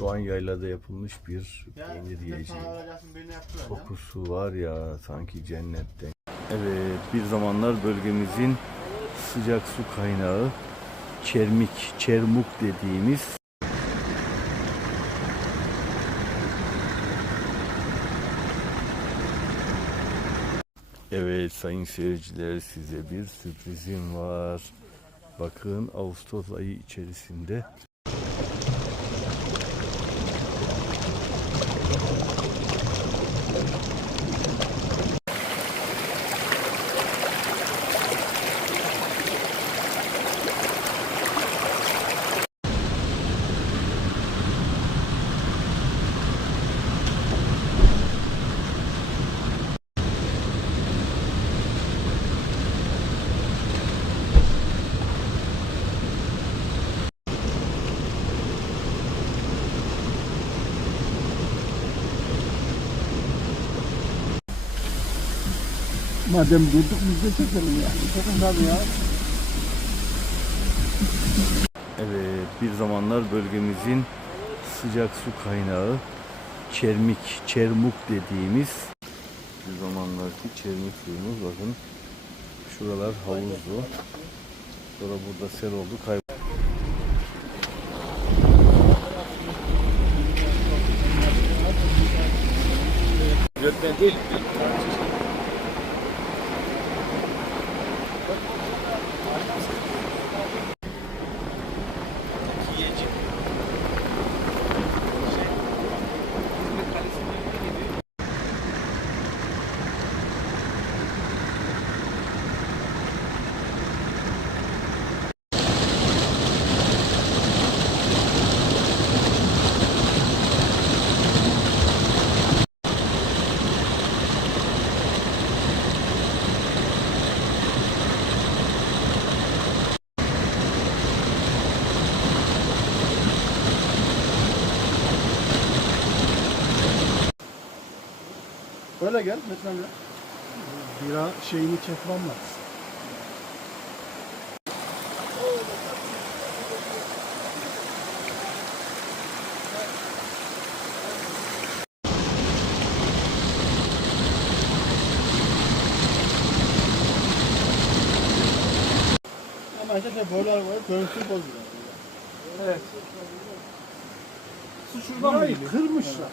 Şu an yaylada yapılmış bir peynir yiyeceği. Kokusu var ya sanki cennetten. Evet bir zamanlar bölgemizin sıcak su kaynağı Çermik, Çermuk dediğimiz Evet sayın seyirciler size bir sürprizim var. Bakın Ağustos ayı içerisinde Madem durduk biz de çekelim ya. Çekin tabii ya. Evet, bir zamanlar bölgemizin sıcak su kaynağı Çermik, Çermuk dediğimiz bir zamanlarki Çermik suyumuz bakın şuralar havuzdu. Sonra burada sel oldu kayboldu. Böyle gel Metin amca. Bira şeyini çekmem lazım. Ama işte boylar var, görüntü bozuyor. Evet. Su şuradan mı geliyor? Kırmışlar.